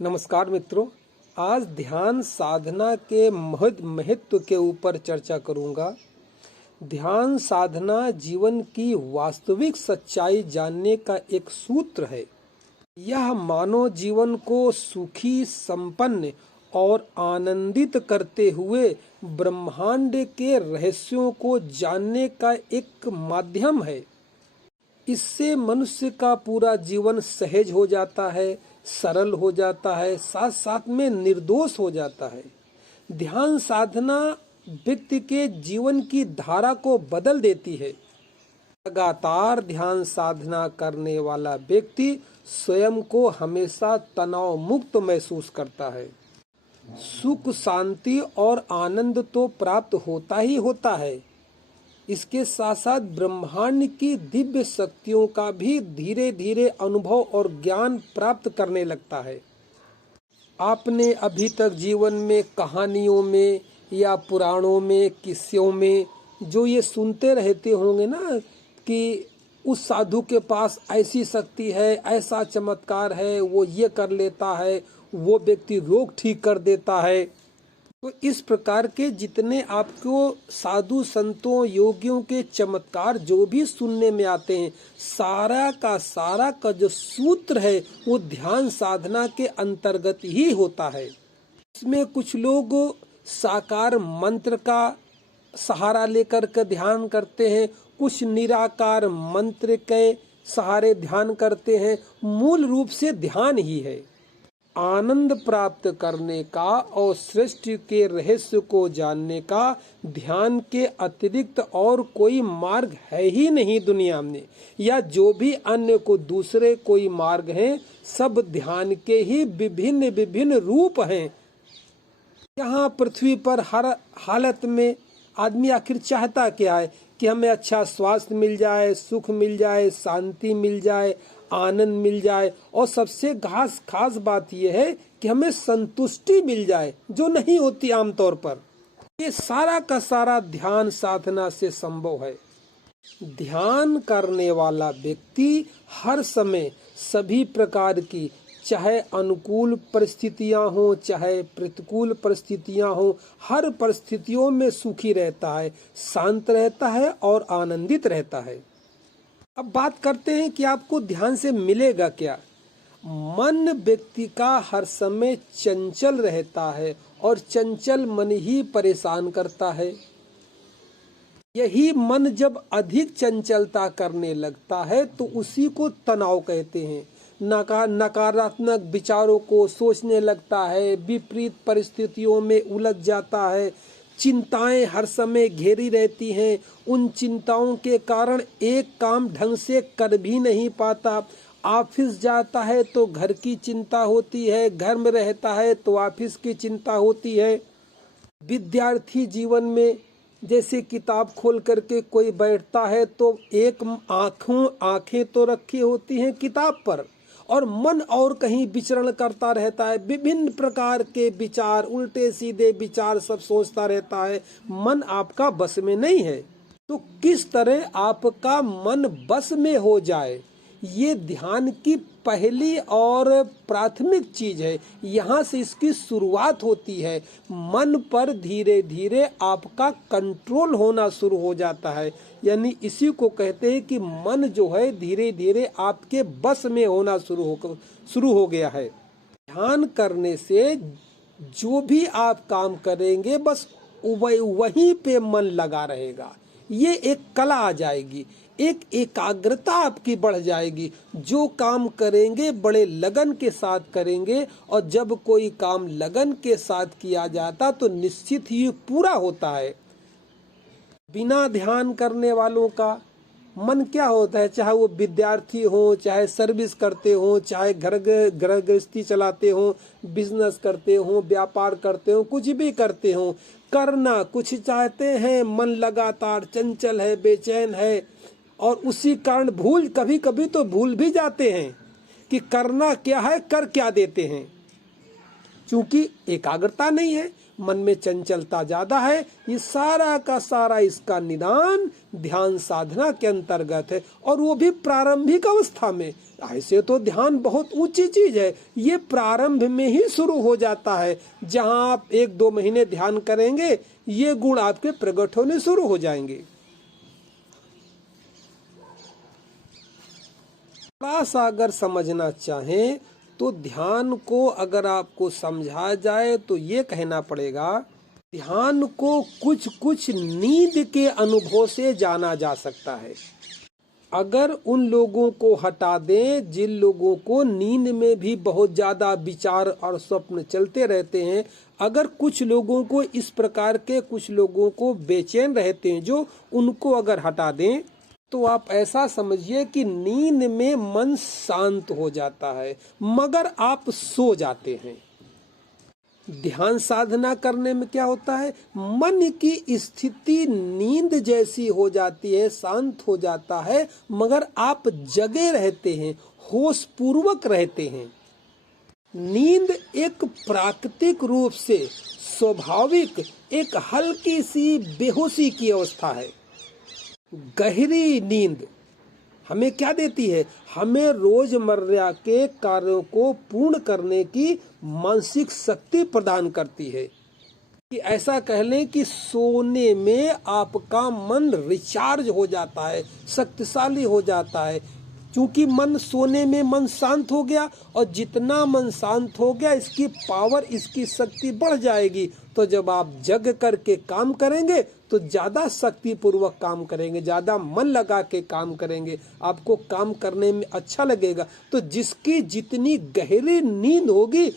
नमस्कार मित्रों, आज ध्यान साधना के महत्व के ऊपर चर्चा करूंगा। ध्यान साधना जीवन की वास्तविक सच्चाई जानने का एक सूत्र है। यह मानव जीवन को सुखी, संपन्न और आनंदित करते हुए ब्रह्मांड के रहस्यों को जानने का एक माध्यम है। इससे मनुष्य का पूरा जीवन सहज हो जाता है, सरल हो जाता है, साथ साथ में निर्दोष हो जाता है। ध्यान साधना व्यक्ति के जीवन की धारा को बदल देती है। लगातार ध्यान साधना करने वाला व्यक्ति स्वयं को हमेशा तनाव मुक्त महसूस करता है। सुख, शांति और आनंद तो प्राप्त होता ही होता है, इसके साथ साथ ब्रह्मांड की दिव्य शक्तियों का भी धीरे धीरे अनुभव और ज्ञान प्राप्त करने लगता है। आपने अभी तक जीवन में कहानियों में या पुराणों में, किस्सों में जो ये सुनते रहते होंगे ना कि उस साधु के पास ऐसी शक्ति है, ऐसा चमत्कार है, वो ये कर लेता है, वो व्यक्ति रोग ठीक कर देता है। तो इस प्रकार के जितने आपको साधु संतों, योगियों के चमत्कार जो भी सुनने में आते हैं, सारा का जो सूत्र है वो ध्यान साधना के अंतर्गत ही होता है। इसमें कुछ लोग साकार मंत्र का सहारा लेकर के ध्यान करते हैं, कुछ निराकार मंत्र के सहारे ध्यान करते हैं। मूल रूप से ध्यान ही है। आनंद प्राप्त करने का और सृष्टि के रहस्य को जानने का ध्यान के अतिरिक्त और कोई मार्ग है ही नहीं दुनिया में, या जो भी अन्य को दूसरे कोई मार्ग हैं, सब ध्यान के ही विभिन्न विभिन्न रूप हैं। यहाँ पृथ्वी पर हर हालत में आदमी आखिर चाहता क्या है कि हमें अच्छा स्वास्थ्य मिल जाए, सुख मिल जाए, शांति मिल जाए, आनंद मिल जाए, और सबसे खास बात यह है कि हमें संतुष्टि मिल जाए, जो नहीं होती आमतौर पर। ये सारा का सारा ध्यान साधना से संभव है। ध्यान करने वाला व्यक्ति हर समय सभी प्रकार की, चाहे अनुकूल परिस्थितियां हो, चाहे प्रतिकूल परिस्थितियां हो, हर परिस्थितियों में सुखी रहता है, शांत रहता है और आनंदित रहता है। अब बात करते हैं कि आपको ध्यान से मिलेगा क्या। मन व्यक्ति का हर समय चंचल रहता है और चंचल मन ही परेशान करता है। यही मन जब अधिक चंचलता करने लगता है तो उसी को तनाव कहते हैं। नकारात्मक विचारों को सोचने लगता है, विपरीत परिस्थितियों में उलझ जाता है, चिंताएं हर समय घेरी रहती हैं। उन चिंताओं के कारण एक काम ढंग से कर भी नहीं पाता। ऑफिस जाता है तो घर की चिंता होती है, घर में रहता है तो ऑफिस की चिंता होती है। विद्यार्थी जीवन में जैसे किताब खोल करके कोई बैठता है तो एक आंखें तो रखी होती हैं किताब पर, और मन और कहीं विचरण करता रहता है। विभिन्न प्रकार के विचार, उल्टे सीधे विचार सब सोचता रहता है। मन आपका बस में नहीं है। तो किस तरह आपका मन बस में हो जाए, ये ध्यान की पहली और प्राथमिक चीज है। यहाँ से इसकी शुरुआत होती है। मन पर धीरे धीरे आपका कंट्रोल होना शुरू हो जाता है। यानी इसी को कहते हैं कि मन जो है धीरे धीरे आपके बस में होना शुरू हो गया है। ध्यान करने से जो भी आप काम करेंगे बस वहीं पे मन लगा रहेगा। ये एक कला आ जाएगी, एक एकाग्रता आपकी बढ़ जाएगी। जो काम करेंगे बड़े लगन के साथ करेंगे, और जब कोई काम लगन के साथ किया जाता तो निश्चित ही पूरा होता है। बिना ध्यान करने वालों का मन क्या होता है, चाहे वो विद्यार्थी हो, चाहे सर्विस करते हो, चाहे घर गृहस्थी चलाते हो, बिजनेस करते हो, व्यापार करते हो, कुछ भी करते हो, करना कुछ चाहते हैं, मन लगातार चंचल है, बेचैन है, और उसी कारण कभी कभी तो भूल भी जाते हैं कि करना क्या है, कर क्या देते हैं। क्योंकि एकाग्रता नहीं है, मन में चंचलता ज्यादा है, ये सारा का सारा इसका निदान ध्यान साधना के अंतर्गत है, और वो भी प्रारंभिक अवस्था में। ऐसे तो ध्यान बहुत ऊंची चीज है, ये प्रारंभ में ही शुरू हो जाता है। जहां आप 1-2 महीने ध्यान करेंगे, ये गुण आपके प्रकट होने शुरू हो जाएंगे। थोड़ा सा अगर समझना चाहें तो ध्यान को अगर आपको समझा जाए तो ये कहना पड़ेगा, ध्यान को कुछ कुछ नींद के अनुभव से जाना जा सकता है। अगर उन लोगों को हटा दें जिन लोगों को नींद में भी बहुत ज्यादा विचार और स्वप्न चलते रहते हैं, अगर कुछ लोगों को इस प्रकार के, कुछ लोगों को बेचैन रहते हैं, जो उनको अगर हटा दें तो आप ऐसा समझिए कि नींद में मन शांत हो जाता है, मगर आप सो जाते हैं। ध्यान साधना करने में क्या होता है, मन की स्थिति नींद जैसी हो जाती है, शांत हो जाता है, मगर आप जगे रहते हैं, होश पूर्वक रहते हैं। नींद एक प्राकृतिक रूप से स्वाभाविक एक हल्की सी बेहोशी की अवस्था है। गहरी नींद हमें क्या देती है, हमें रोजमर्रा के कार्यों को पूर्ण करने की मानसिक शक्ति प्रदान करती है। कि ऐसा कह लें कि सोने में आपका मन रिचार्ज हो जाता है, शक्तिशाली हो जाता है, क्योंकि मन सोने में मन शांत हो गया, और जितना मन शांत हो गया इसकी पावर, इसकी शक्ति बढ़ जाएगी। तो जब आप जग करके काम करेंगे तो ज्यादा शक्ति पूर्वक काम करेंगे, ज्यादा मन लगा के काम करेंगे, आपको काम करने में अच्छा लगेगा। तो जिसकी जितनी गहरी नींद होगी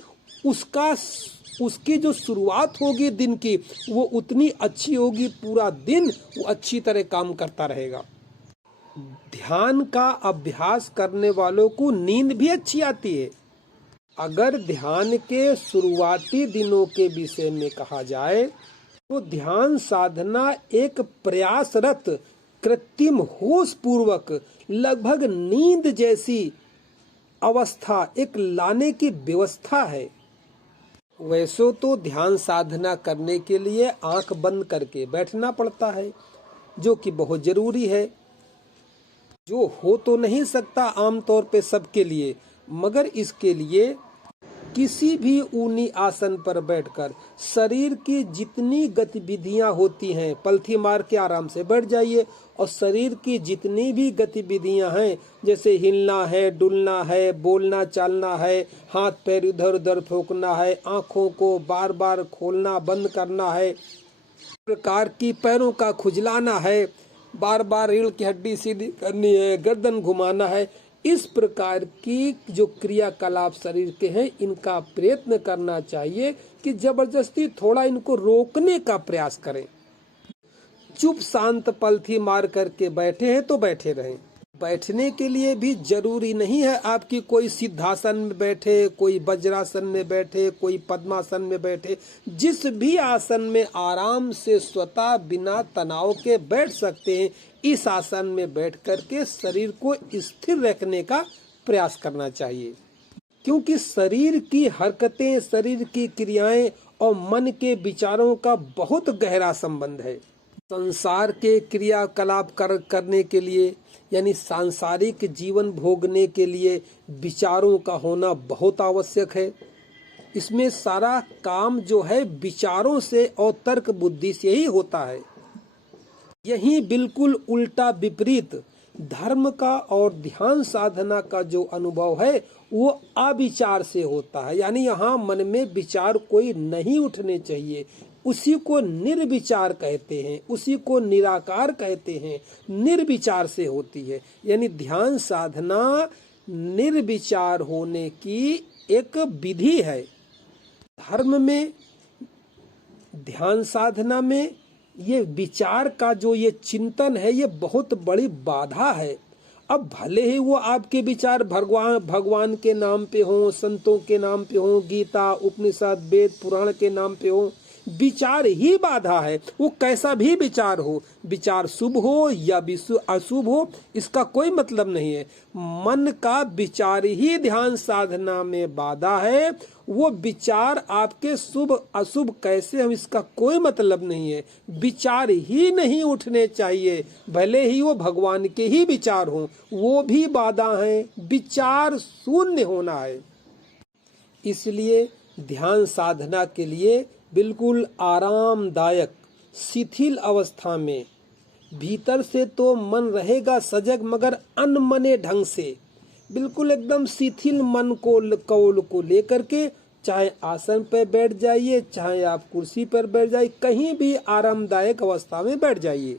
उसकी जो शुरुआत होगी दिन की, वो उतनी अच्छी होगी, पूरा दिन वो अच्छी तरह काम करता रहेगा। ध्यान का अभ्यास करने वालों को नींद भी अच्छी आती है। अगर ध्यान के शुरुआती दिनों के विषय में कहा जाए तो ध्यान साधना एक प्रयासरत कृत्रिम होश पूर्वक लगभग नींद जैसी अवस्था एक लाने की व्यवस्था है। वैसे तो ध्यान साधना करने के लिए आंख बंद करके बैठना पड़ता है, जो कि बहुत जरूरी है, जो हो तो नहीं सकता आमतौर पे सबके लिए, मगर इसके लिए किसी भी ऊनी आसन पर बैठकर शरीर की जितनी गतिविधियां होती हैं, पलथी मार के आराम से बैठ जाइए, और शरीर की जितनी भी गतिविधियां हैं, जैसे हिलना है, डुलना है, बोलना चालना है, हाथ पैर इधर उधर ठोकना है, आंखों को बार बार खोलना बंद करना है, प्रकार की पैरों का खुजलाना है, बार बार रीढ़ की हड्डी सीधी करनी है, गर्दन घुमाना है, इस प्रकार की जो क्रियाकलाप शरीर के हैं, इनका प्रयत्न करना चाहिए कि जबरदस्ती थोड़ा इनको रोकने का प्रयास करें। चुप शांत पलथी मार करके बैठे हैं तो बैठे रहें। बैठने के लिए भी जरूरी नहीं है आपकी कोई सिद्धासन में बैठे, कोई वज्रासन में बैठे, कोई पद्मासन में बैठे। जिस भी आसन में आराम से स्वतः बिना तनाव के बैठ सकते हैं, इस आसन में बैठ करके शरीर को स्थिर रखने का प्रयास करना चाहिए, क्योंकि शरीर की हरकतें, शरीर की क्रियाएं और मन के विचारों का बहुत गहरा संबंध है। संसार के क्रियाकलाप करने के लिए, यानी सांसारिक जीवन भोगने के लिए विचारों का होना बहुत आवश्यक है। इसमें सारा काम जो है विचारों से और तर्क बुद्धि से ही होता है। यही बिल्कुल उल्टा विपरीत धर्म का और ध्यान साधना का जो अनुभव है वो अविचार से होता है, यानी यहाँ मन में विचार कोई नहीं उठने चाहिए। उसी को निर्विचार कहते हैं, उसी को निराकार कहते हैं, निर्विचार से होती है। यानी ध्यान साधना निर्विचार होने की एक विधि है। धर्म में, ध्यान साधना में ये विचार का जो ये चिंतन है, ये बहुत बड़ी बाधा है। अब भले ही वो आपके विचार भगवान के नाम पे हो, संतों के नाम पे हो, गीता उपनिषद वेद पुराण के नाम पे हो, विचार ही बाधा है। वो कैसा भी विचार हो, विचार शुभ हो या अशुभ हो, इसका कोई मतलब नहीं है। मन का विचार ही ध्यान साधना में बाधा है। वो विचार आपके शुभ अशुभ कैसे हम, इसका कोई मतलब नहीं है। विचार ही नहीं उठने चाहिए, भले ही वो भगवान के ही विचार हों, वो भी बाधा है। विचार शून्य होना है। इसलिए ध्यान साधना के लिए बिल्कुल आरामदायक शिथिल अवस्था में, भीतर से तो मन रहेगा सजग मगर अनमने ढंग से, बिल्कुल एकदम शिथिल मन को कौल को लेकर के, चाहे आसन पर बैठ जाइए, चाहे आप कुर्सी पर बैठ जाइए, कहीं भी आरामदायक अवस्था में बैठ जाइए।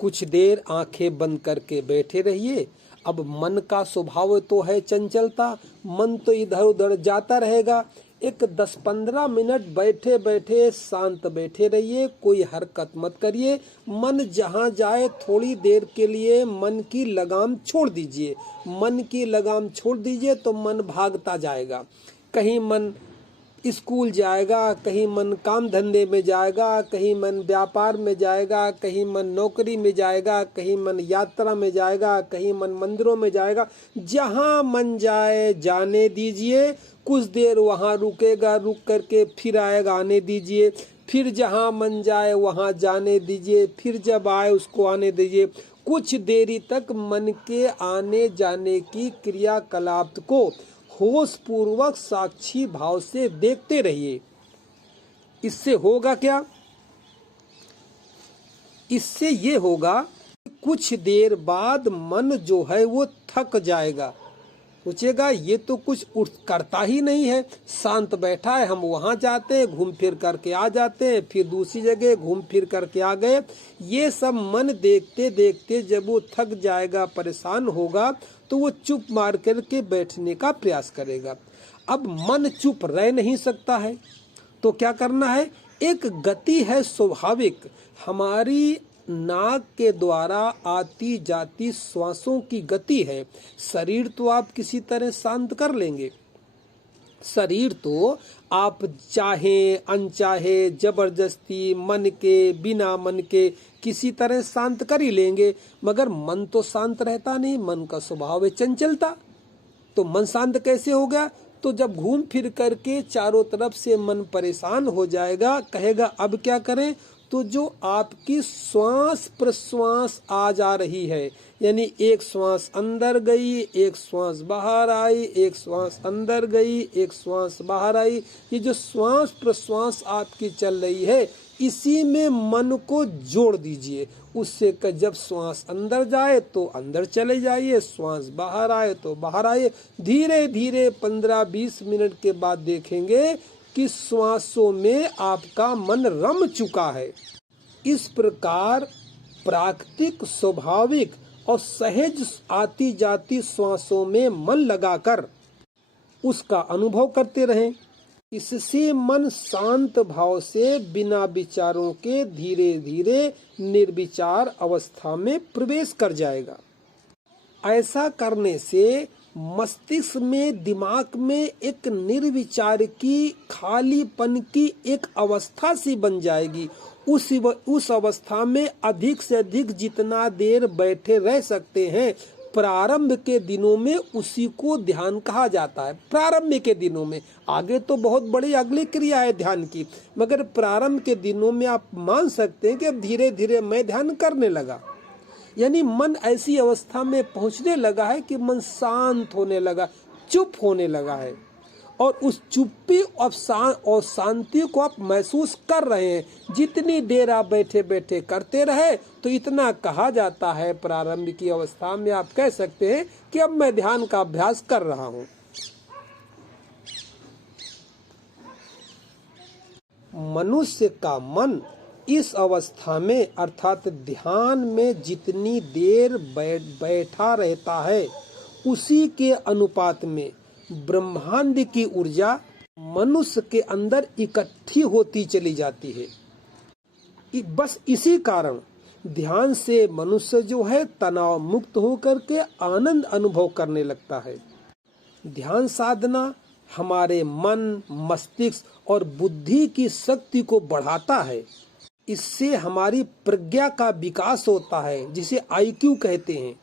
कुछ देर आंखें बंद करके बैठे रहिए। अब मन का स्वभाव तो है चंचलता, मन तो इधर उधर जाता रहेगा। एक 10-15 मिनट बैठे बैठे शांत बैठे रहिए, कोई हरकत मत करिए। मन जहाँ जाए थोड़ी देर के लिए मन की लगाम छोड़ दीजिए। मन की लगाम छोड़ दीजिए तो मन भागता जाएगा। कहीं मन स्कूल जाएगा, कहीं मन काम धंधे में जाएगा, कहीं मन व्यापार में जाएगा, कहीं मन नौकरी में जाएगा, कहीं मन यात्रा में जाएगा, कहीं मन मंदिरों में जाएगा। जहाँ मन जाए जाने दीजिए। कुछ देर वहाँ रुकेगा, रुक करके फिर आएगा, आने दीजिए। फिर जहाँ मन जाए वहाँ जाने दीजिए, फिर जब आए उसको आने दीजिए। कुछ देरी तक मन के आने जाने की क्रियाकलाप को होश पूर्वक साक्षी भाव से देखते रहिए। इससे होगा क्या? इससे ये होगा कुछ देर बाद मन जो है वो थक जाएगा, सोचेगा ये तो कुछ उठ करता ही नहीं है, शांत बैठा है, हम वहां जाते हैं, घूम फिर करके आ जाते हैं, फिर दूसरी जगह घूम फिर करके आ गए। ये सब मन देखते देखते जब वो थक जाएगा, परेशान होगा, तो वो चुप मार करके बैठने का प्रयास करेगा। अब मन चुप रह नहीं सकता है, तो क्या करना है? एक गति है स्वाभाविक, हमारी नाक के द्वारा आती जाती श्वासों की गति है। शरीर तो आप किसी तरह शांत कर लेंगे, शरीर तो आप चाहे अनचाहे जबरदस्ती मन के बिना मन के किसी तरह शांत कर ही लेंगे, मगर मन तो शांत रहता नहीं। मन का स्वभाव है चंचलता, तो मन शांत कैसे हो गया? तो जब घूम फिर करके चारों तरफ से मन परेशान हो जाएगा, कहेगा अब क्या करें? तो जो आपकी श्वास प्रश्वास आ जा रही है, यानी एक श्वास अंदर गई, एक श्वास बाहर आई, एक श्वास अंदर गई, एक श्वास बाहर आई, ये जो श्वास प्रश्वास आपकी चल रही है, इसी में मन को जोड़ दीजिए। उससे जब श्वास अंदर जाए तो अंदर चले जाइए, श्वास बाहर आए तो बाहर आइए। धीरे धीरे 15-20 मिनट के बाद देखेंगे कि श्वासों में आपका मन रम चुका है। इस प्रकार प्राकृतिक स्वाभाविक और सहज आती जाती श्वासों में मन लगाकर उसका अनुभव करते रहें। इससे मन शांत भाव से बिना विचारों के धीरे धीरे निर्विचार अवस्था में प्रवेश कर जाएगा। ऐसा करने से मस्तिष्क में, दिमाग में एक निर्विचार की, खालीपन की एक अवस्था सी बन जाएगी। उस अवस्था में अधिक से अधिक जितना देर बैठे रह सकते हैं, प्रारंभ के दिनों में उसी को ध्यान कहा जाता है। प्रारंभ के दिनों में, आगे तो बहुत बड़ी अगली क्रिया है ध्यान की, मगर प्रारंभ के दिनों में आप मान सकते हैं कि अब धीरे धीरे मैं ध्यान करने लगा, यानी मन ऐसी अवस्था में पहुंचने लगा है कि मन शांत होने लगा, चुप होने लगा है। और उस चुप्पी और शांति को आप महसूस कर रहे हैं। जितनी देर आप बैठे बैठे करते रहे तो इतना कहा जाता है, प्रारंभ की अवस्था में आप कह सकते हैं कि अब मैं ध्यान का अभ्यास कर रहा हूँ। मनुष्य का मन इस अवस्था में अर्थात ध्यान में जितनी देर बैठा रहता है, उसी के अनुपात में ब्रह्मांड की ऊर्जा मनुष्य के अंदर इकट्ठी होती चली जाती है। बस इसी कारण ध्यान से मनुष्य जो है तनाव मुक्त होकर के आनंद अनुभव करने लगता है। ध्यान साधना हमारे मन, मस्तिष्क और बुद्धि की शक्ति को बढ़ाता है। इससे हमारी प्रज्ञा का विकास होता है, जिसे आईक्यू कहते हैं।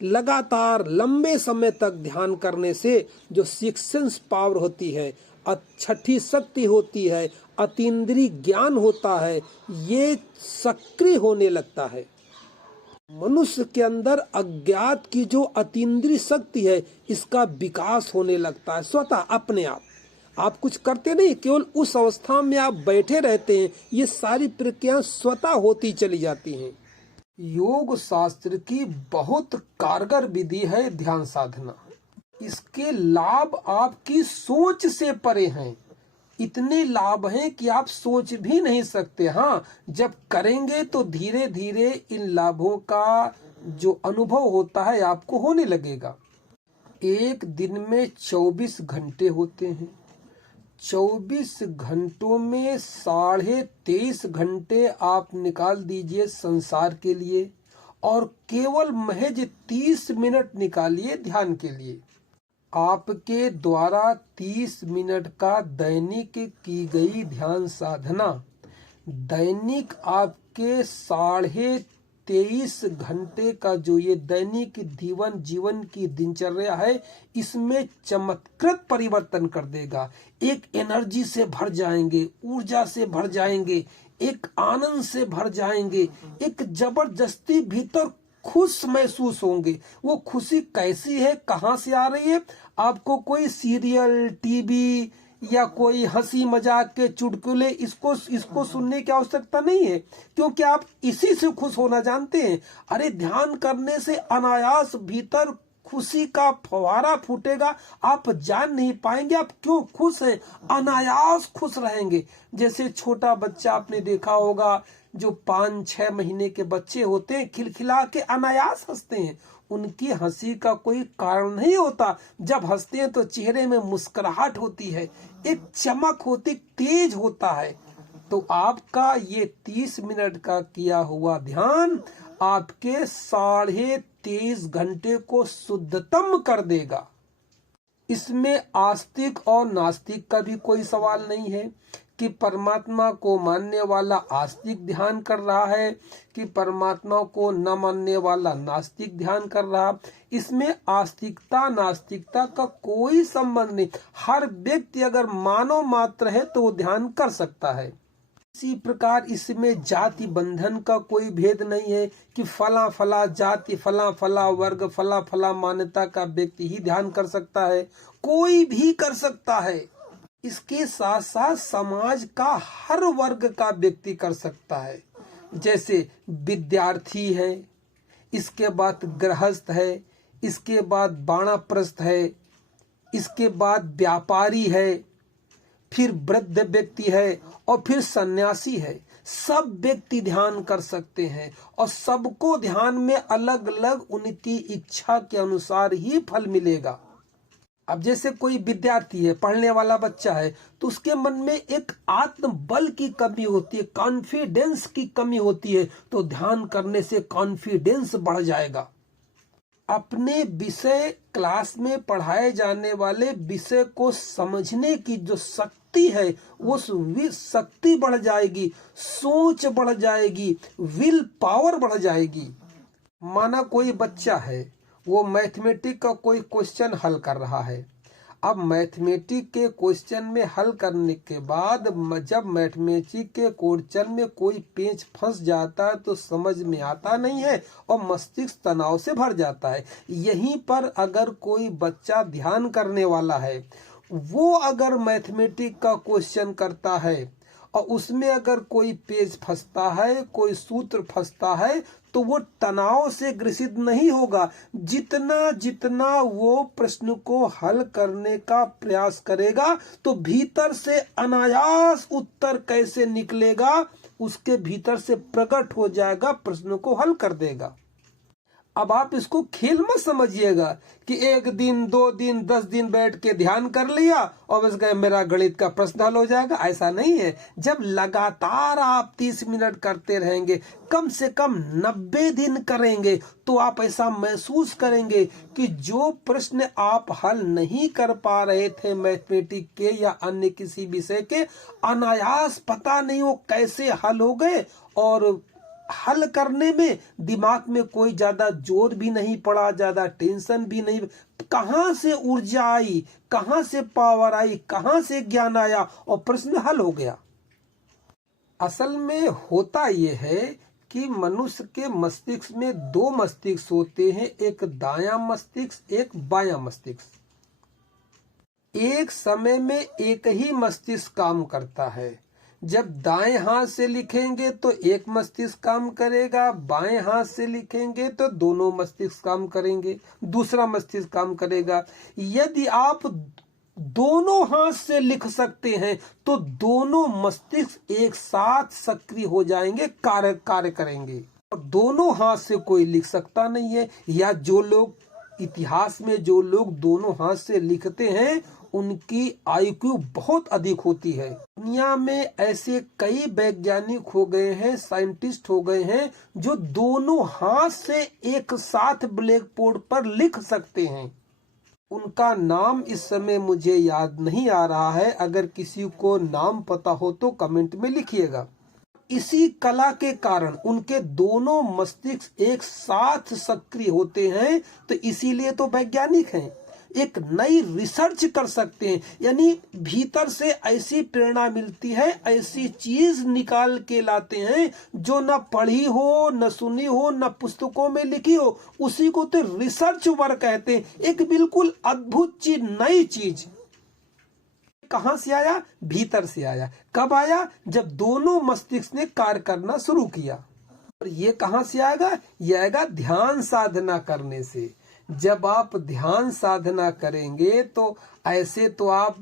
लगातार लंबे समय तक ध्यान करने से जो सिक्स सेंस पावर होती है, छठी शक्ति होती है, अतीन्द्रिय ज्ञान होता है, ये सक्रिय होने लगता है। मनुष्य के अंदर अज्ञात की जो अतीन्द्रिय शक्ति है, इसका विकास होने लगता है स्वतः अपने आप। आप कुछ करते नहीं, केवल उस अवस्था में आप बैठे रहते हैं, ये सारी प्रक्रियाएं स्वतः होती चली जाती हैं। योग शास्त्र की बहुत कारगर विधि है ध्यान साधना। इसके लाभ आपकी सोच से परे हैं। इतने लाभ हैं कि आप सोच भी नहीं सकते। हाँ, जब करेंगे तो धीरे धीरे इन लाभों का जो अनुभव होता है आपको होने लगेगा। एक दिन में 24 घंटे होते हैं। 24 घंटों में 23.5 घंटे आप निकाल दीजिए संसार के लिए, और केवल महज 30 मिनट निकालिए ध्यान के लिए। आपके द्वारा 30 मिनट का दैनिक की गई ध्यान साधना दैनिक आपके 23.5 घंटे का जो ये दैनिक जीवन की दिनचर्या है, इसमें चमत्कृत परिवर्तन कर देगा। एक एनर्जी से भर जाएंगे, ऊर्जा से भर जाएंगे, एक आनंद से भर जाएंगे, एक जबरदस्ती भीतर खुश महसूस होंगे। वो खुशी कैसी है, कहाँ से आ रही है? आपको कोई सीरियल, टीवी या कोई हंसी मजाक के चुटकुले इसको सुनने की आवश्यकता नहीं है, क्योंकि आप इसी से खुश होना जानते हैं। अरे ध्यान करने से अनायास भीतर खुशी का फवारा फूटेगा। आप जान नहीं पाएंगे आप क्यों खुश हैं, अनायास खुश रहेंगे। जैसे छोटा बच्चा आपने देखा होगा, जो 5-6 महीने के बच्चे होते हैं, खिलखिला के अनायास हंसते हैं। उनकी हंसी का कोई कारण नहीं होता। जब हंसते हैं तो चेहरे में मुस्कुराहट होती है, एक चमक होती, तेज होता है। तो आपका ये 30 मिनट का किया हुआ ध्यान आपके 23.5 घंटे को शुद्धतम कर देगा। इसमें आस्तिक और नास्तिक का भी कोई सवाल नहीं है कि परमात्मा को मानने वाला आस्तिक ध्यान कर रहा है कि परमात्मा को न मानने वाला नास्तिक ध्यान कर रहा। इसमें आस्तिकता नास्तिकता का कोई संबंध नहीं। हर व्यक्ति अगर मानव मात्र है तो वो ध्यान कर सकता है। इसी प्रकार इसमें जाति बंधन का कोई भेद नहीं है कि फला फला जाति, फला फला वर्ग, फला फला मान्यता का व्यक्ति ही ध्यान कर सकता है। कोई भी कर सकता है। इसके साथ साथ समाज का हर वर्ग का व्यक्ति कर सकता है। जैसे विद्यार्थी है, इसके बाद गृहस्थ है, इसके बाद वानप्रस्थ है, इसके बाद व्यापारी है, फिर वृद्ध व्यक्ति है और फिर सन्यासी है। सब व्यक्ति ध्यान कर सकते हैं और सबको ध्यान में अलग अलग उनकी इच्छा के अनुसार ही फल मिलेगा। अब जैसे कोई विद्यार्थी है, पढ़ने वाला बच्चा है, तो उसके मन में एक आत्मबल की कमी होती है, कॉन्फिडेंस की कमी होती है, तो ध्यान करने से कॉन्फिडेंस बढ़ जाएगा। अपने विषय क्लास में पढ़ाए जाने वाले विषय को समझने की जो शक्ति है, वो शक्ति बढ़ जाएगी, सोच बढ़ जाएगी, विल पावर बढ़ जाएगी। माना कोई बच्चा है, वो मैथमेटिक का कोई क्वेश्चन हल कर रहा है। अब मैथमेटिक के क्वेश्चन में हल करने के बाद जब मैथमेटिक के क्वेश्चन में कोई पेच फंस जाता है तो समझ में आता नहीं है और मस्तिष्क तनाव से भर जाता है। यहीं पर अगर कोई बच्चा ध्यान करने वाला है, वो अगर मैथमेटिक का क्वेश्चन करता है और उसमें अगर कोई पेज फंसता है, कोई सूत्र फंसता है, तो वो तनाव से ग्रसित नहीं होगा। जितना जितना वो प्रश्न को हल करने का प्रयास करेगा, तो भीतर से अनायास उत्तर कैसे निकलेगा, उसके भीतर से प्रकट हो जाएगा, प्रश्न को हल कर देगा। अब आप इसको खेल मत समझिएगा कि 1 दिन 2 दिन 10 दिन बैठ के ध्यान कर लिया और बस गए मेरा गणित का प्रश्न हल हो जाएगा। ऐसा नहीं है। जब लगातार आप 30 मिनट करते रहेंगे, कम से कम 90 दिन करेंगे, तो आप ऐसा महसूस करेंगे कि जो प्रश्न आप हल नहीं कर पा रहे थे मैथमेटिक के या अन्य किसी विषय के, अनायास पता नहीं वो कैसे हल हो गए। और हल करने में दिमाग में कोई ज्यादा जोर भी नहीं पड़ा, ज्यादा टेंशन भी नहीं। कहां से ऊर्जा आई, कहां से पावर आई, कहां से ज्ञान आया और प्रश्न हल हो गया। असल में होता यह है कि मनुष्य के मस्तिष्क में 2 मस्तिष्क होते हैं, एक दायां मस्तिष्क, एक बायां मस्तिष्क। एक समय में एक ही मस्तिष्क काम करता है। जब दाएं हाथ से लिखेंगे तो एक मस्तिष्क काम करेगा, बाएं हाथ से लिखेंगे तो दोनों मस्तिष्क काम करेंगे, दूसरा मस्तिष्क काम करेगा। यदि आप दोनों हाथ से लिख सकते हैं तो दोनों मस्तिष्क एक साथ सक्रिय हो जाएंगे, कार्य करेंगे। और दोनों हाथ से कोई लिख सकता नहीं है, या जो लोग इतिहास में जो लोग दोनों हाथ से लिखते हैं उनकी IQ बहुत अधिक होती है। दुनिया में ऐसे कई वैज्ञानिक हो गए हैं, साइंटिस्ट हो गए हैं जो दोनों हाथ से एक साथ ब्लैक बोर्ड पर लिख सकते हैं। उनका नाम इस समय मुझे याद नहीं आ रहा है, अगर किसी को नाम पता हो तो कमेंट में लिखिएगा। इसी कला के कारण उनके दोनों मस्तिष्क एक साथ सक्रिय होते हैं, तो इसीलिए तो वैज्ञानिक हैं। एक नई रिसर्च कर सकते हैं, यानी भीतर से ऐसी प्रेरणा मिलती है, ऐसी चीज निकाल के लाते हैं जो न पढ़ी हो, न सुनी हो, न पुस्तकों में लिखी हो। उसी को तो रिसर्च वर्क कहते हैं। एक बिल्कुल अद्भुत चीज, नई चीज कहां से आया? भीतर से आया। कब आया? जब दोनों मस्तिष्क ने कार्य करना शुरू किया। और ये कहां से आएगा? ये आएगा ध्यान साधना करने से। जब आप ध्यान साधना करेंगे तो ऐसे तो आप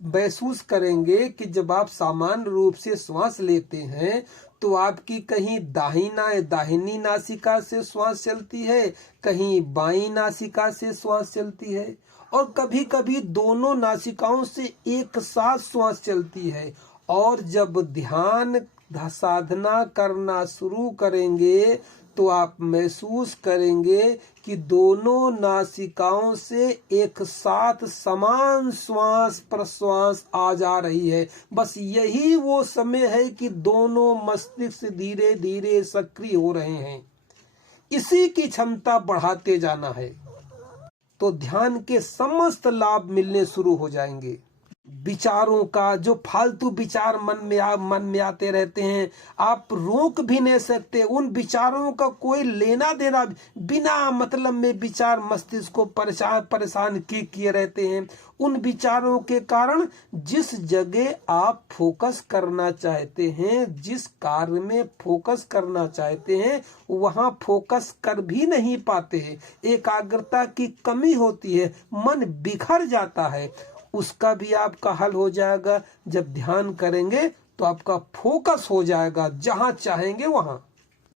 महसूस करेंगे कि जब आप सामान्य रूप से श्वास लेते हैं तो आपकी कहीं दाहिनी नासिका से श्वास चलती है, कहीं बाईं नासिका से श्वास चलती है, और कभी कभी दोनों नासिकाओं से एक साथ श्वास चलती है। और जब ध्यान साधना करना शुरू करेंगे तो आप महसूस करेंगे कि दोनों नासिकाओं से एक साथ समान श्वास प्रश्वास आ जा रही है। बस यही वो समय है कि दोनों मस्तिष्क धीरे धीरे सक्रिय हो रहे हैं। इसी की क्षमता बढ़ाते जाना है तो ध्यान के समस्त लाभ मिलने शुरू हो जाएंगे। विचारों का जो फालतू विचार मन में आते रहते हैं, आप रोक भी नहीं सकते। उन विचारों का कोई लेना देना, बिना मतलब में विचार मस्तिष्क को परेशान किए रहते हैं। उन विचारों के कारण जिस जगह आप फोकस करना चाहते हैं, जिस कार्य में फोकस करना चाहते हैं, वहां फोकस कर भी नहीं पाते हैं। एकाग्रता की कमी होती है, मन बिखर जाता है। उसका भी आपका हल हो जाएगा। जब ध्यान करेंगे तो आपका फोकस हो जाएगा जहां चाहेंगे वहां।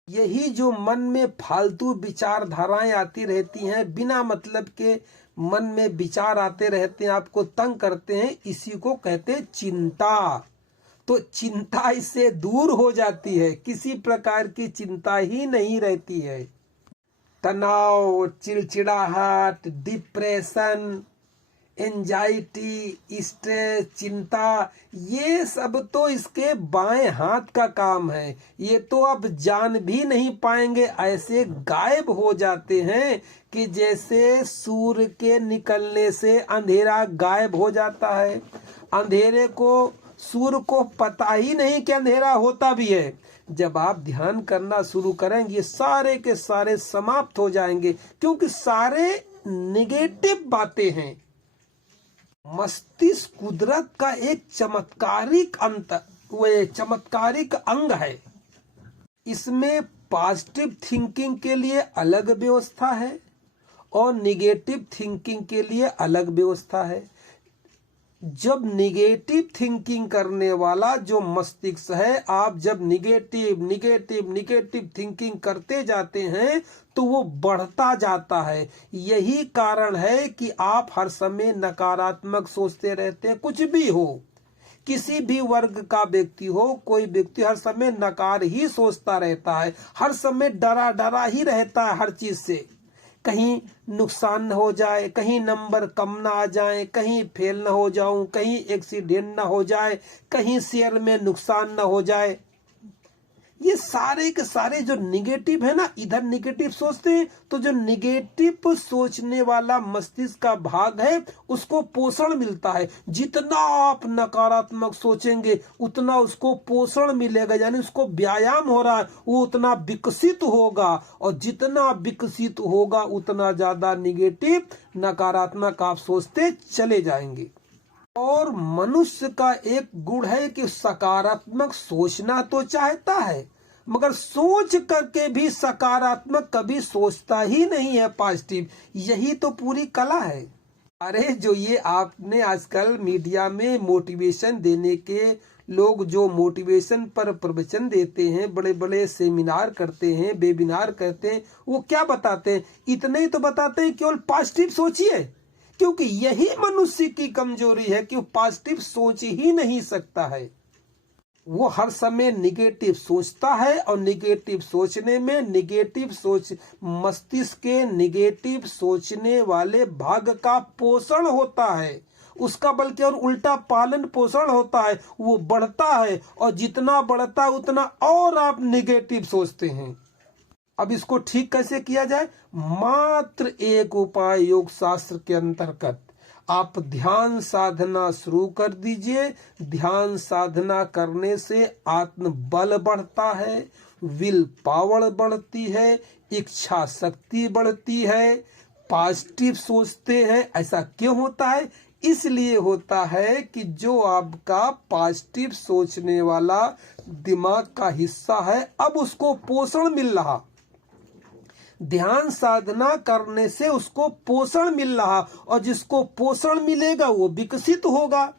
यही जो मन में फालतू विचारधाराएं आती रहती हैं, बिना मतलब के मन में विचार आते रहते हैं, आपको तंग करते हैं, इसी को कहते हैं चिंता। तो चिंता इससे दूर हो जाती है, किसी प्रकार की चिंता ही नहीं रहती है। तनाव, चिड़चिड़ाहट, डिप्रेशन, एंजाइटी, स्ट्रेस, चिंता, ये सब तो इसके बाएं हाथ का काम है। ये तो अब जान भी नहीं पाएंगे, ऐसे गायब हो जाते हैं कि जैसे सूर्य के निकलने से अंधेरा गायब हो जाता है। अंधेरे को, सूर्य को पता ही नहीं कि अंधेरा होता भी है। जब आप ध्यान करना शुरू करेंगे ये सारे के सारे समाप्त हो जाएंगे, क्योंकि सारे नेगेटिव बातें हैं। मस्तिष्क कुदरत का एक चमत्कारिक अंग है। इसमें पॉजिटिव थिंकिंग के लिए अलग व्यवस्था है और निगेटिव थिंकिंग के लिए अलग व्यवस्था है। जब निगेटिव थिंकिंग करने वाला जो मस्तिष्क है, आप जब निगेटिव निगेटिव निगेटिव थिंकिंग करते जाते हैं तो वो बढ़ता जाता है। यही कारण है कि आप हर समय नकारात्मक सोचते रहते हैं। कुछ भी हो, किसी भी वर्ग का व्यक्ति हो, कोई व्यक्ति हर समय नकार ही सोचता रहता है, हर समय डरा डरा ही रहता है हर चीज से। कहीं नुकसान न हो जाए, कहीं नंबर कम ना आ जाए, कहीं फेल न हो जाऊं, कहीं एक्सीडेंट न हो जाए, कहीं शेयर में नुकसान न हो जाए। ये सारे के सारे जो निगेटिव है ना, इधर निगेटिव सोचते हैं तो जो निगेटिव सोचने वाला मस्तिष्क का भाग है उसको पोषण मिलता है। जितना आप नकारात्मक सोचेंगे उतना उसको पोषण मिलेगा, यानी उसको व्यायाम हो रहा है, वो उतना विकसित होगा। और जितना विकसित होगा उतना ज्यादा निगेटिव नकारात्मक आप सोचते चले जाएंगे। और मनुष्य का एक गुण है कि सकारात्मक सोचना तो चाहता है, मगर सोच करके भी सकारात्मक कभी सोचता ही नहीं है, पॉजिटिव। यही तो पूरी कला है। अरे जो ये आपने आजकल मीडिया में मोटिवेशन देने के लोग जो मोटिवेशन पर प्रवचन देते हैं, बड़े बड़े सेमिनार करते हैं, वेबिनार करते हैं, वो क्या बताते हैं? इतने ही तो बताते हैं केवल पॉजिटिव सोचिए, क्योंकि यही मनुष्य की कमजोरी है कि वो पॉजिटिव सोच ही नहीं सकता है। वो हर समय निगेटिव सोचता है और निगेटिव सोचने में निगेटिव सोच मस्तिष्क के निगेटिव सोचने वाले भाग का पोषण होता है, उसका बल्कि और उल्टा पालन पोषण होता है। वो बढ़ता है और जितना बढ़ता है उतना और आप निगेटिव सोचते हैं। अब इसको ठीक कैसे किया जाए? मात्र एक उपाय योग शास्त्र के अंतर्गत आप ध्यान साधना शुरू कर दीजिए। ध्यान साधना करने से आत्म बल बढ़ता है, विल पावर बढ़ती है, इच्छा शक्ति बढ़ती है, पॉजिटिव सोचते हैं। ऐसा क्यों होता है? इसलिए होता है कि जो आपका पॉजिटिव सोचने वाला दिमाग का हिस्सा है अब उसको पोषण मिल रहा। ध्यान साधना करने से उसको पोषण मिल रहा, और जिसको पोषण मिलेगा वो विकसित होगा।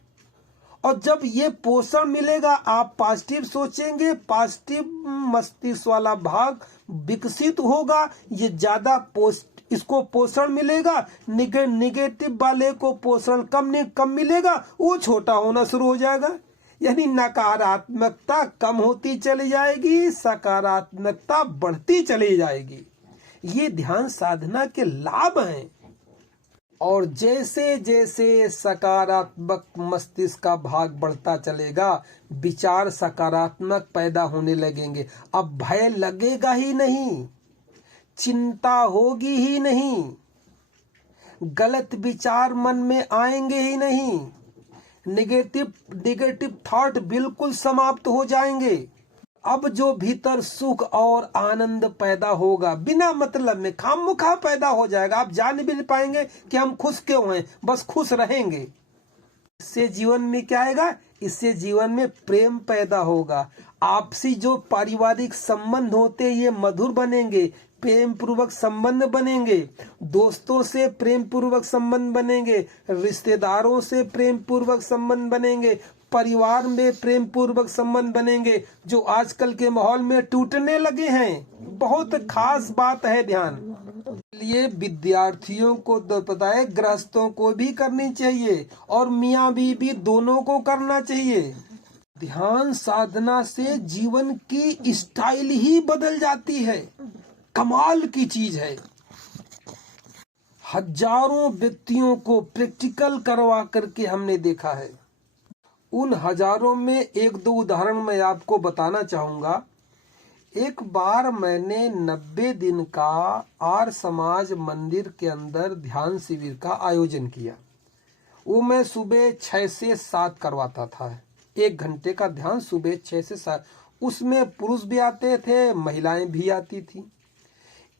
और जब ये पोषण मिलेगा आप पॉजिटिव सोचेंगे, पॉजिटिव मस्तिष्क वाला भाग विकसित होगा, ये ज्यादा इसको पोषण मिलेगा। निगेटिव वाले को पोषण कम मिलेगा, वो छोटा होना शुरू हो जाएगा। यानी नकारात्मकता कम होती चली जाएगी, सकारात्मकता बढ़ती चली जाएगी। ये ध्यान साधना के लाभ हैं। और जैसे जैसे सकारात्मक मस्तिष्क का भाग बढ़ता चलेगा, विचार सकारात्मक पैदा होने लगेंगे। अब भय लगेगा ही नहीं, चिंता होगी ही नहीं, गलत विचार मन में आएंगे ही नहीं, निगेटिव थॉट बिल्कुल समाप्त हो जाएंगे। अब जो भीतर सुख और आनंद पैदा होगा बिना मतलब में खामखा पैदा हो जाएगा। आप जान भी नहीं पाएंगे कि हम खुश क्यों हैं, बस खुश रहेंगे। इससे जीवन में क्या आएगा? इससे जीवन में प्रेम पैदा होगा। आपसी जो पारिवारिक संबंध होते ये मधुर बनेंगे, प्रेम पूर्वक संबंध बनेंगे, दोस्तों से प्रेम पूर्वक संबंध बनेंगे, रिश्तेदारों से प्रेम पूर्वक संबंध बनेंगे, परिवार में प्रेम पूर्वक संबंध बनेंगे, जो आजकल के माहौल में टूटने लगे हैं। बहुत खास बात है ध्यान। लिए विद्यार्थियों को तो पता है, गृहस्थों को भी करनी चाहिए और मियाँ बीवी दोनों को करना चाहिए। ध्यान साधना से जीवन की स्टाइल ही बदल जाती है। कमाल की चीज है। हजारों व्यक्तियों को प्रैक्टिकल करवा करके हमने देखा है। उन हजारों में एक दो उदाहरण मैं आपको बताना चाहूंगा। एक बार मैंने 90 दिन का आर्य समाज मंदिर के अंदर ध्यान शिविर का आयोजन किया। वो मैं सुबह 6 से 7 करवाता था। 1 घंटे का ध्यान सुबह 6 से 7। उसमें पुरुष भी आते थे, महिलाएं भी आती थी।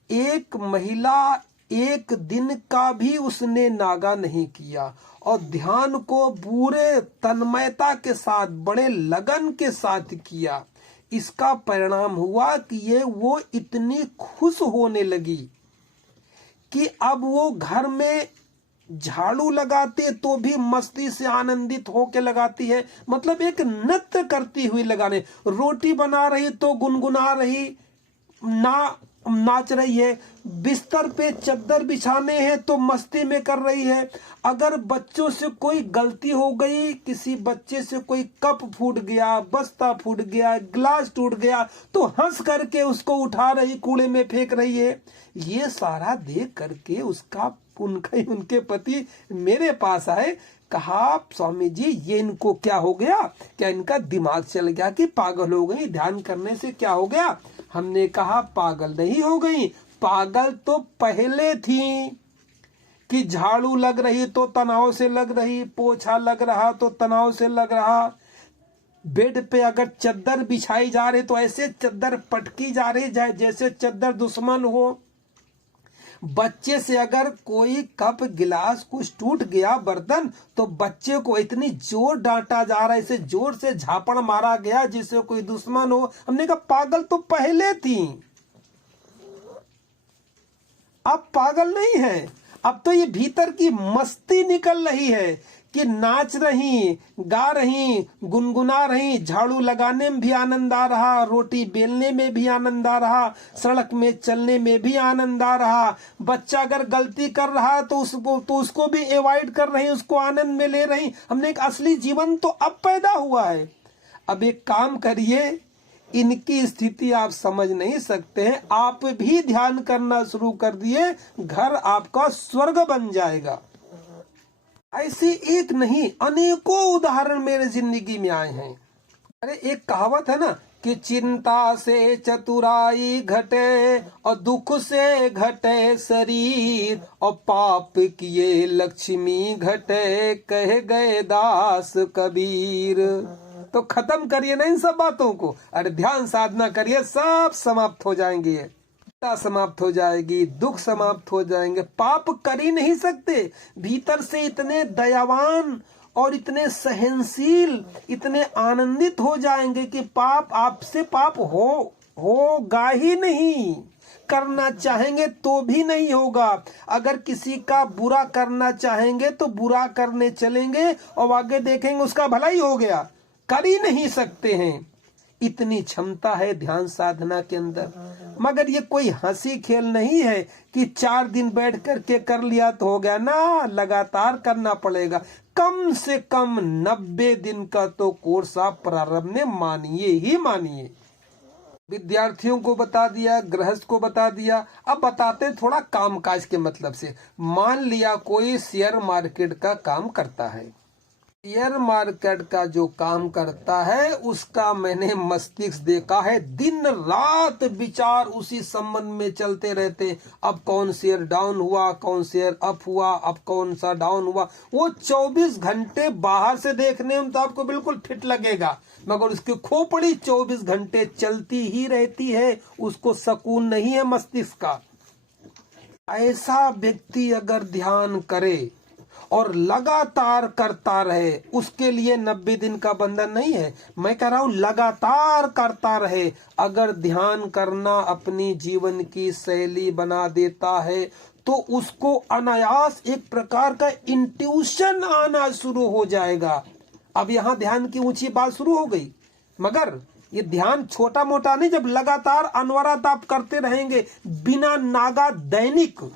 एक महिला 1 दिन का भी उसने नागा नहीं किया और ध्यान को पूरे तन्मयता के साथ, बड़े लगन के साथ किया। इसका परिणाम हुआ कि वो इतनी खुश होने लगी कि अब वो घर में झाड़ू लगाते तो भी मस्ती से आनंदित होके लगाती है, मतलब एक नृत्य करती हुई लगाने। रोटी बना रही तो गुनगुना रही, नाच रही है। बिस्तर पे चद्दर बिछाने हैं तो मस्ती में कर रही है। अगर बच्चों से कोई गलती हो गई, किसी बच्चे से कोई कप फूट गया, बस्ता फूट गया, गिलास टूट गया, तो हंस करके उसको उठा रही, कूड़े में फेंक रही है। ये सारा देख करके उनके पति मेरे पास आए, कहा स्वामी जी ये इनको क्या हो गया, क्या इनका दिमाग चल गया कि पागल हो गई, ध्यान करने से क्या हो गया। हमने कहा पागल नहीं हो गई, पागल तो पहले थी कि झाड़ू लग रही तो तनाव से लग रही, पोछा लग रहा तो तनाव से लग रहा, बेड पे अगर चद्दर बिछाई जा रही तो ऐसे चद्दर पटकी जा रही जैसे चद्दर दुश्मन हो। बच्चे से अगर कोई कप गिलास कुछ टूट गया बर्तन, तो बच्चे को इतनी जोर डांटा जा रहा है, इसे जोर से झापड़ मारा गया जिससे कोई दुश्मन हो। हमने कहा पागल तो पहले थी, अब पागल नहीं है। अब तो ये भीतर की मस्ती निकल रही है कि नाच रही, गा रही, गुनगुना रही, झाड़ू लगाने में भी आनंद आ रहा, रोटी बेलने में भी आनंद आ रहा, सड़क में चलने में भी आनंद आ रहा। बच्चा अगर गलती कर रहा तो उसको भी अवॉइड कर रही, उसको आनंद में ले रही। हमने एक असली जीवन तो अब पैदा हुआ है। अब एक काम करिए, इनकी स्थिति आप समझ नहीं सकते हैं, आप भी ध्यान करना शुरू कर दिए, घर आपका स्वर्ग बन जाएगा। ऐसे एक नहीं अनेकों उदाहरण मेरे जिंदगी में आए हैं। अरे एक कहावत है ना कि चिंता से चतुराई घटे और दुख से घटे शरीर, और पाप किए लक्ष्मी घटे, कह गए दास कबीर। तो खत्म करिए ना इन सब बातों को, अरे ध्यान साधना करिए, सब समाप्त हो जाएंगे, समाप्त हो जाएगी, दुख समाप्त हो जाएंगे। पाप कर ही नहीं सकते, भीतर से इतने दयावान और इतने सहनशील, इतने आनंदित हो जाएंगे कि पाप आपसे पाप होगा ही नहीं। करना चाहेंगे तो भी नहीं होगा। अगर किसी का बुरा करना चाहेंगे तो बुरा करने चलेंगे और आगे देखेंगे उसका भला ही हो गया, कर ही नहीं सकते हैं। इतनी क्षमता है ध्यान साधना के अंदर। मगर ये कोई हंसी खेल नहीं है कि 4 दिन बैठ करके कर लिया तो हो गया ना, लगातार करना पड़ेगा। कम से कम 90 दिन का तो कोर्स आप प्रारंभ में मानिए ही मानिए। विद्यार्थियों को बता दिया, गृहस्थ को बता दिया, अब बताते थोड़ा कामकाज के मतलब से। मान लिया कोई शेयर मार्केट का काम करता है, शेयर मार्केट का जो काम करता है उसका मैंने मस्तिष्क देखा है, दिन रात विचार उसी संबंध में चलते रहते। अब कौन शेयर डाउन हुआ, कौन शेयर अप हुआ, अब कौन सा डाउन हुआ, वो 24 घंटे बाहर से देखने में तो आपको बिल्कुल फिट लगेगा, मगर उसकी खोपड़ी 24 घंटे चलती ही रहती है, उसको सुकून नहीं है मस्तिष्क का। ऐसा व्यक्ति अगर ध्यान करे और लगातार करता रहे, उसके लिए 90 दिन का बंधन नहीं है। मैं कह रहा हूं लगातार करता रहे। अगर ध्यान करना अपनी जीवन की शैली बना देता है तो उसको अनायास एक प्रकार का इंट्यूशन आना शुरू हो जाएगा। अब यहाँ ध्यान की ऊंची बात शुरू हो गई, मगर ये ध्यान छोटा मोटा नहीं, जब लगातार अनवरत आप करते रहेंगे बिना नागा दैनिक,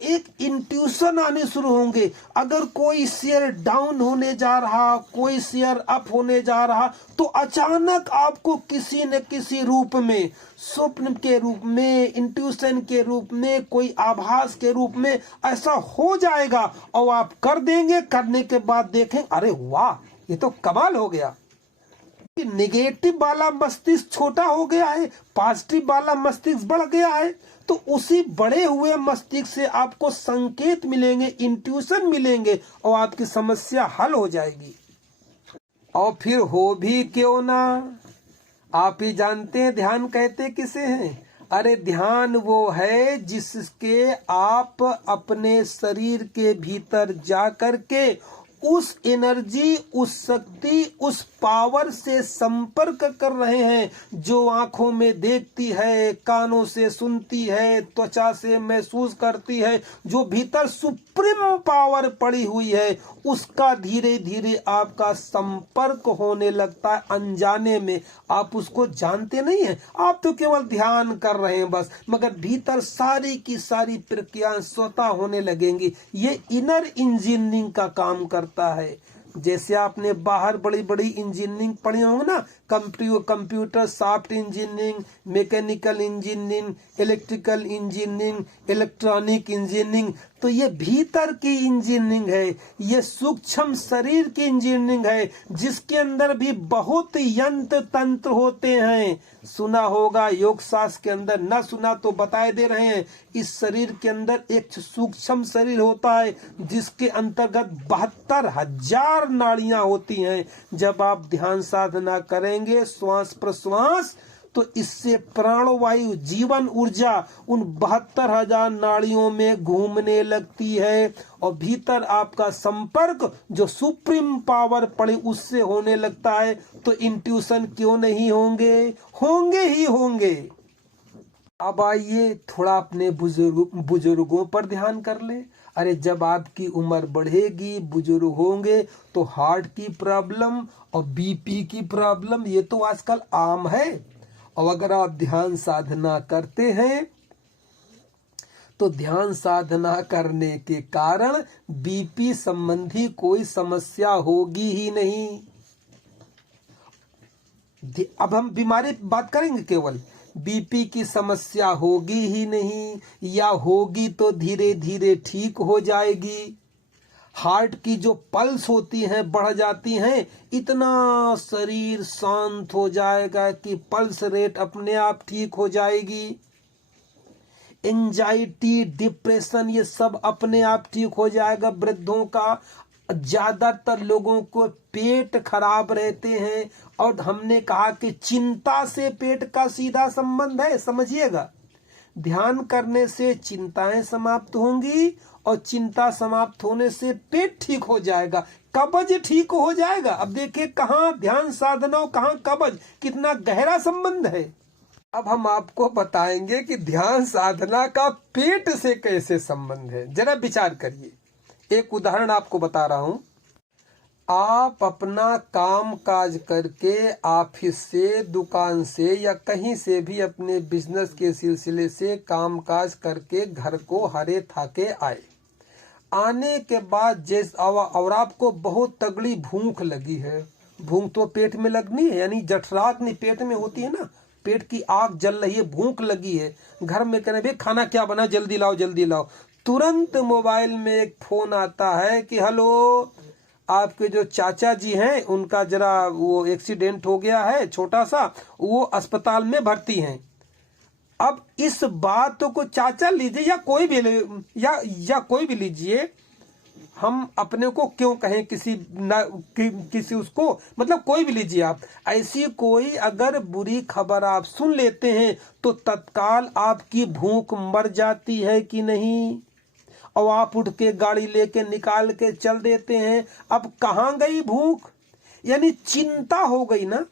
एक इंट्यूशन आने शुरू होंगे। अगर कोई शेयर डाउन होने जा रहा, कोई शेयर अप होने जा रहा, तो अचानक आपको किसी न किसी रूप में, स्वप्न के रूप में, इंट्यूशन के रूप में, कोई आभास के रूप में ऐसा हो जाएगा और आप कर देंगे। करने के बाद देखें अरे वाह ये तो कमाल हो गया। नेगेटिव वाला मस्तिष्क छोटा हो गया है, पॉजिटिव वाला मस्तिष्क बढ़ गया है। तो उसी बड़े हुए मस्तिष्क से आपको संकेत मिलेंगे, इंट्यूशन मिलेंगे और आपकी समस्या हल हो जाएगी। और फिर हो भी क्यों ना, आप ही जानते हैं ध्यान कहते किसे हैं। अरे ध्यान वो है जिसके आप अपने शरीर के भीतर जा करके उस एनर्जी, उस शक्ति, उस पावर से संपर्क कर रहे हैं जो आंखों में देखती है, कानों से सुनती है, त्वचा से महसूस करती है, जो भीतर सुप्रीम पावर पड़ी हुई है, उसका धीरे धीरे आपका संपर्क होने लगता है। अनजाने में आप उसको जानते नहीं हैं, आप तो केवल ध्यान कर रहे हैं बस, मगर भीतर सारी की सारी प्रक्रियाएं स्वतः होने लगेंगी। ये इनर इंजीनियरिंग का काम करता है। जैसे आपने बाहर बड़ी बड़ी इंजीनियरिंग पढ़ी होंगे ना, computer soft engineering, mechanical engineering, electrical engineering, electronic engineering, तो ये भीतर की इंजीनियरिंग है, ये सूक्ष्म शरीर की इंजीनियरिंग है, जिसके अंदर भी बहुत यंत्र तंत्र होते हैं। सुना होगा योग शास्त्र के अंदर, न सुना तो बताए दे रहे हैं। इस शरीर के अंदर एक सूक्ष्म शरीर होता है जिसके अंतर्गत 72,000 नाड़ियां होती हैं। जब आप ध्यान साधना करेंगे श्वास प्रश्वास, तो इससे प्राणवायु, जीवन ऊर्जा उन 72,000 नाड़ियों में घूमने लगती है और भीतर आपका संपर्क जो सुप्रीम पावर पड़े उससे होने लगता है। तो इंट्यूशन क्यों नहीं होंगे? होंगे ही होंगे। अब आइए थोड़ा अपने बुजुर्गों पर ध्यान कर ले। अरे जब आपकी उम्र बढ़ेगी, बुजुर्ग होंगे, तो हार्ट की प्रॉब्लम और बीपी की प्रॉब्लम ये तो आजकल आम है। और अगर आप ध्यान साधना करते हैं तो ध्यान साधना करने के कारण बीपी संबंधी कोई समस्या होगी ही नहीं। अब हम बीमारी बात करेंगे, केवल बीपी की समस्या होगी ही नहीं, या होगी तो धीरे धीरे ठीक हो जाएगी। हार्ट की जो पल्स होती हैं बढ़ जाती हैं, इतना शरीर शांत हो जाएगा कि पल्स रेट अपने आप ठीक हो जाएगी। एंजाइटी, डिप्रेशन, ये सब अपने आप ठीक हो जाएगा। वृद्धों का ज्यादातर लोगों को पेट खराब रहते हैं, और हमने कहा कि चिंता से पेट का सीधा संबंध है, समझिएगा। ध्यान करने से चिंताएं समाप्त होंगी और चिंता समाप्त होने से पेट ठीक हो जाएगा, कब्ज ठीक हो जाएगा। अब देखिए कहाँ ध्यान साधना और कहाँ कब्ज, कितना गहरा संबंध है। अब हम आपको बताएंगे कि ध्यान साधना का पेट से कैसे संबंध है। जरा विचार करिए। एक उदाहरण आपको बता रहा हूं। आप अपना काम काज करके ऑफिस से, दुकान से या कहीं से भी अपने बिजनेस के सिलसिले से काम काज करके घर को हरे थाके आए। आने के बाद और आपको बहुत तगड़ी भूख लगी है। भूख तो पेट में लगनी है, यानी जठराग्नि नहीं पेट में होती है ना, पेट की आग जल रही है, भूख लगी है। घर में कहने भाई खाना क्या बना, जल्दी लाओ जल्दी लाओ। तुरंत मोबाइल में एक फोन आता है कि हेलो, आपके जो चाचा जी हैं उनका जरा वो एक्सीडेंट हो गया है छोटा सा, वो अस्पताल में भर्ती हैं। अब इस बात को चाचा लीजिए या कोई भी कोई भी लीजिए, हम अपने को क्यों कहें किसी उसको, मतलब कोई भी लीजिए आप, ऐसी कोई अगर बुरी खबर आप सुन लेते हैं तो तत्काल आपकी भूख मर जाती है कि नहीं? और आप उठ के गाड़ी लेके निकाल के चल देते हैं। अब कहाँ गई भूख? यानी चिंता हो गई ना,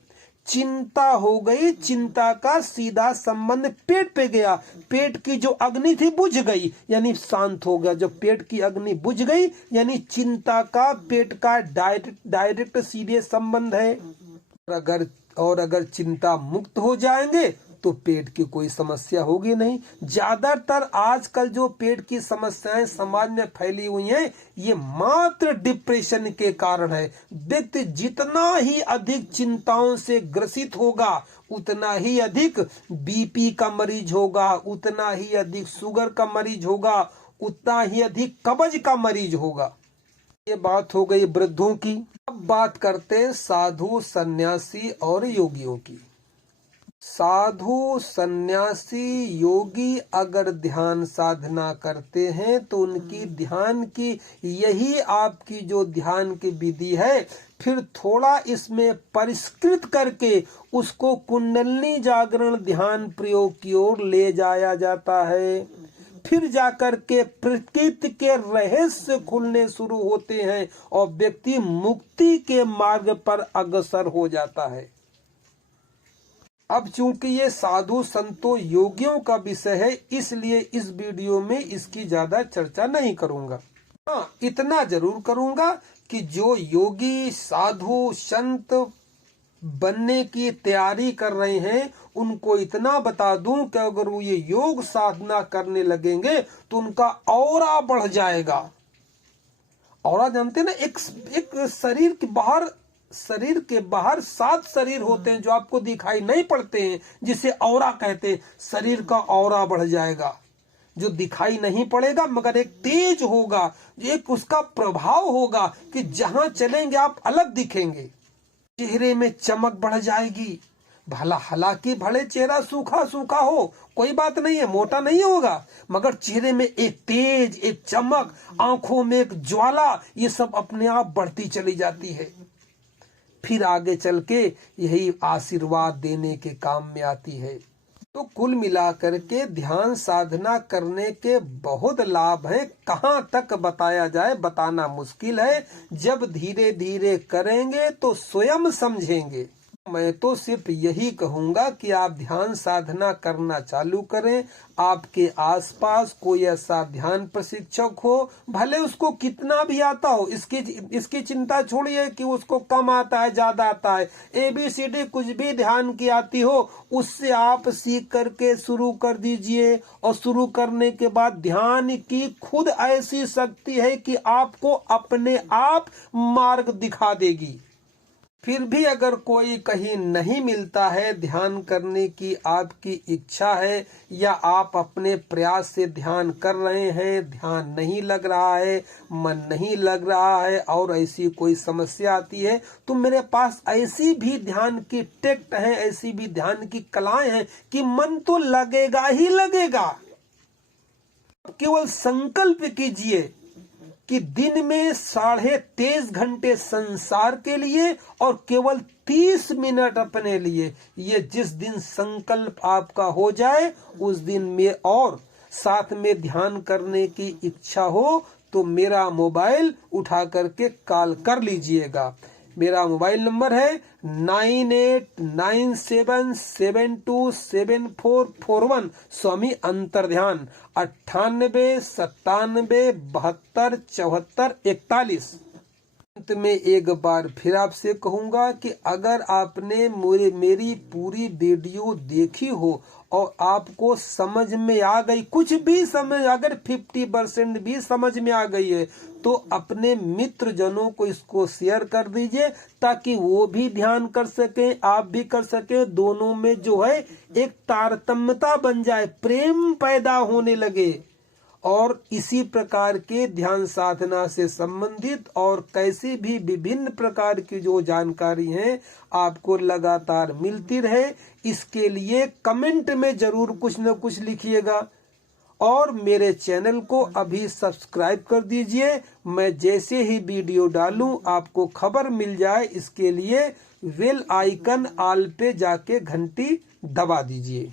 चिंता हो गई। चिंता का सीधा संबंध पेट पे गया। पेट की जो अग्नि थी बुझ गई, यानी शांत हो गया। जब पेट की अग्नि बुझ गई, यानी चिंता का पेट का डायरेक्ट सीधे संबंध है। अगर चिंता मुक्त हो जाएंगे तो पेट की कोई समस्या होगी नहीं। ज्यादातर आजकल जो पेट की समस्याएं समाज में फैली हुई हैं, ये मात्र डिप्रेशन के कारण है। व्यक्ति जितना ही अधिक चिंताओं से ग्रसित होगा, उतना ही अधिक बीपी का मरीज होगा, उतना ही अधिक शुगर का मरीज होगा, उतना ही अधिक कब्ज का मरीज होगा। ये बात हो गई वृद्धों की। अब बात करते हैं साधु, सन्यासी और योगियों की। साधु, सन्यासी, योगी अगर ध्यान साधना करते हैं तो उनकी ध्यान की, यही आपकी जो ध्यान की विधि है, फिर थोड़ा इसमें परिष्कृत करके उसको कुंडलिनी जागरण ध्यान प्रयोग की ओर ले जाया जाता है। फिर जाकर के प्रकृति के रहस्य खुलने शुरू होते हैं और व्यक्ति मुक्ति के मार्ग पर अग्रसर हो जाता है। अब चूंकि ये साधु संतों योगियों का विषय है, इसलिए इस वीडियो में इसकी ज्यादा चर्चा नहीं करूंगा। हाँ, इतना जरूर करूंगा कि जो योगी साधु संत बनने की तैयारी कर रहे हैं उनको इतना बता दूं कि अगर वो ये योग साधना करने लगेंगे तो उनका ऑरा बढ़ जाएगा। ऑरा जानते ना, एक शरीर के बाहर 7 शरीर होते हैं जो आपको दिखाई नहीं पड़ते हैं, जिसे ऑरा कहते हैं। शरीर का ऑरा बढ़ जाएगा, जो दिखाई नहीं पड़ेगा मगर एक तेज होगा, एक उसका प्रभाव होगा कि जहां चलेंगे आप अलग दिखेंगे। चेहरे में चमक बढ़ जाएगी। हालांकि भले चेहरा सूखा सूखा हो, कोई बात नहीं है, मोटा नहीं होगा, मगर चेहरे में एक तेज, एक चमक, आंखों में एक ज्वाला, ये सब अपने आप बढ़ती चली जाती है। फिर आगे चल के यही आशीर्वाद देने के काम में आती है। तो कुल मिलाकर के ध्यान साधना करने के बहुत लाभ हैं। कहाँ तक बताया जाए, बताना मुश्किल है। जब धीरे धीरे करेंगे तो स्वयं समझेंगे। मैं तो सिर्फ यही कहूंगा कि आप ध्यान साधना करना चालू करें। आपके आसपास कोई ऐसा ध्यान प्रशिक्षक हो, भले उसको कितना भी आता हो, इसकी चिंता छोड़िए कि उसको कम आता है ज्यादा आता है। ABCD कुछ भी ध्यान की आती हो, उससे आप सीख करके शुरू कर दीजिए। और शुरू करने के बाद ध्यान की खुद ऐसी शक्ति है कि आपको अपने आप मार्ग दिखा देगी। फिर भी अगर कोई कहीं नहीं मिलता है, ध्यान करने की आपकी इच्छा है या आप अपने प्रयास से ध्यान कर रहे हैं, ध्यान नहीं लग रहा है, मन नहीं लग रहा है और ऐसी कोई समस्या आती है, तो मेरे पास ऐसी भी ध्यान की टेक्ट है, ऐसी भी ध्यान की कलाएं हैं कि मन तो लगेगा ही लगेगा। केवल संकल्प कीजिए कि दिन में 23.5 घंटे संसार के लिए और केवल 30 मिनट अपने लिए। ये जिस दिन संकल्प आपका हो जाए उस दिन में और साथ में ध्यान करने की इच्छा हो तो मेरा मोबाइल उठा करके कॉल कर लीजिएगा। मेरा मोबाइल नंबर है 9897727441। स्वामी अंतर्ध्यान 9897727441। अंत में एक बार फिर आपसे कहूंगा कि अगर आपने मेरी पूरी वीडियो देखी हो और आपको समझ में आ गई, कुछ भी समझ, अगर 50% भी समझ में आ गई है तो अपने मित्र जनों को इसको शेयर कर दीजिए ताकि वो भी ध्यान कर सके, आप भी कर सके। दोनों में जो है एक तारतम्यता बन जाए, प्रेम पैदा होने लगे। और इसी प्रकार के ध्यान साधना से संबंधित और कैसी भी विभिन्न प्रकार की जो जानकारी है आपको लगातार मिलती रहे, इसके लिए कमेंट में जरूर कुछ न कुछ लिखिएगा। और मेरे चैनल को अभी सब्सक्राइब कर दीजिए। मैं जैसे ही वीडियो डालूं आपको खबर मिल जाए, इसके लिए बेल आइकन ऑल पे जाके घंटी दबा दीजिए।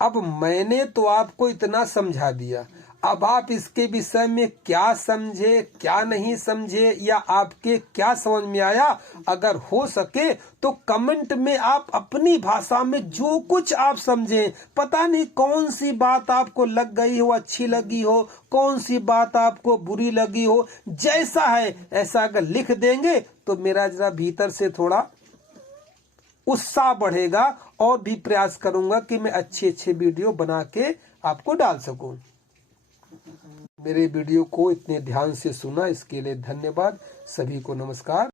अब मैंने तो आपको इतना समझा दिया, अब आप इसके विषय में क्या समझे, क्या नहीं समझे, या आपके क्या समझ में आया, अगर हो सके तो कमेंट में आप अपनी भाषा में जो कुछ आप समझे, पता नहीं कौन सी बात आपको लग गई हो, अच्छी लगी हो, कौन सी बात आपको बुरी लगी हो, जैसा है ऐसा अगर लिख देंगे तो मेरा जरा भीतर से थोड़ा उत्साह बढ़ेगा और भी प्रयास करूंगा कि मैं अच्छे वीडियो बना के आपको डाल सकूं। मेरे वीडियो को इतने ध्यान से सुना इसके लिए धन्यवाद। सभी को नमस्कार।